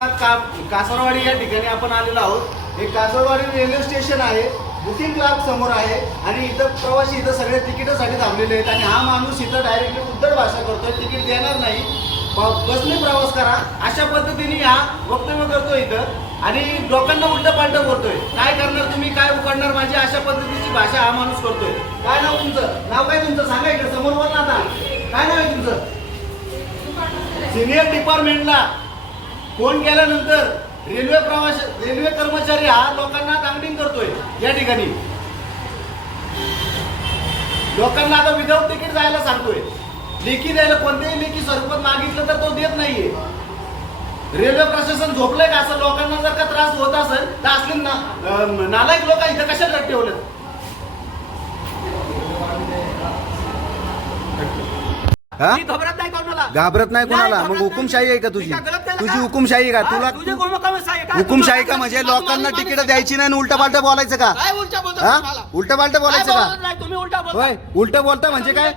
का कासरवाडी या ठिकाणी आपण आलेलो आहोत. हे कासरवाडी रेल्वे स्टेशन आहे बुकिंग क्लार्क समोर आहे आणि इथं प्रवासी इथं सगळे तिकिटासाठी थांबलेले आहेत आणि हा माणूस इथं डायरेक्टली उद्धट भाषा करतोय तिकीट देणार नाही. बसने प्रवास करा अशा पद्धतीने हा वक्तव्य करतोय इथं आणि लोकांना उलट पालट बोलतोय. काय करणार तुम्ही काय उकडणार माझी अशा पद्धतीची भाषा हा माणूस करतोय. काय नाव तुमचं? नाव काय तुमचं? सांगा इकडे समोर बोल ना आता. काय नाव आहे तुमचं? सिनियर डिपार्टमेंटला फोन केल्यानंतर रेल्वे प्रवास रेल्वे कर्मचारी हा लोकांना काउंटिंग करतोय या ठिकाणी. लोकांना आता विदाऊट तिकीट जायला सांगतोय. लेखी द्यायला कोणत्याही लेखी स्वरूपात मागितलं तर तो देत नाहीये. रेल्वे प्रशासन झोपलंय का? असं लोकांना जर का त्रास होत असेल तर असले ना नालायक लोक इथं कशाला ठेवलं मी घबरत नाही कोणाला? मग हुकुमशाही आहे का. तुझी? तुझी? हुकुमशाही का? तुला हुकुमशाही का? म्हणजे लोकांना तिकीट द्यायची नाही उलट पालट बोलायचं का? उलटा हा? पालट बोलायचं का? उलटा बोलता. होय उलट बोलता म्हणजे काय?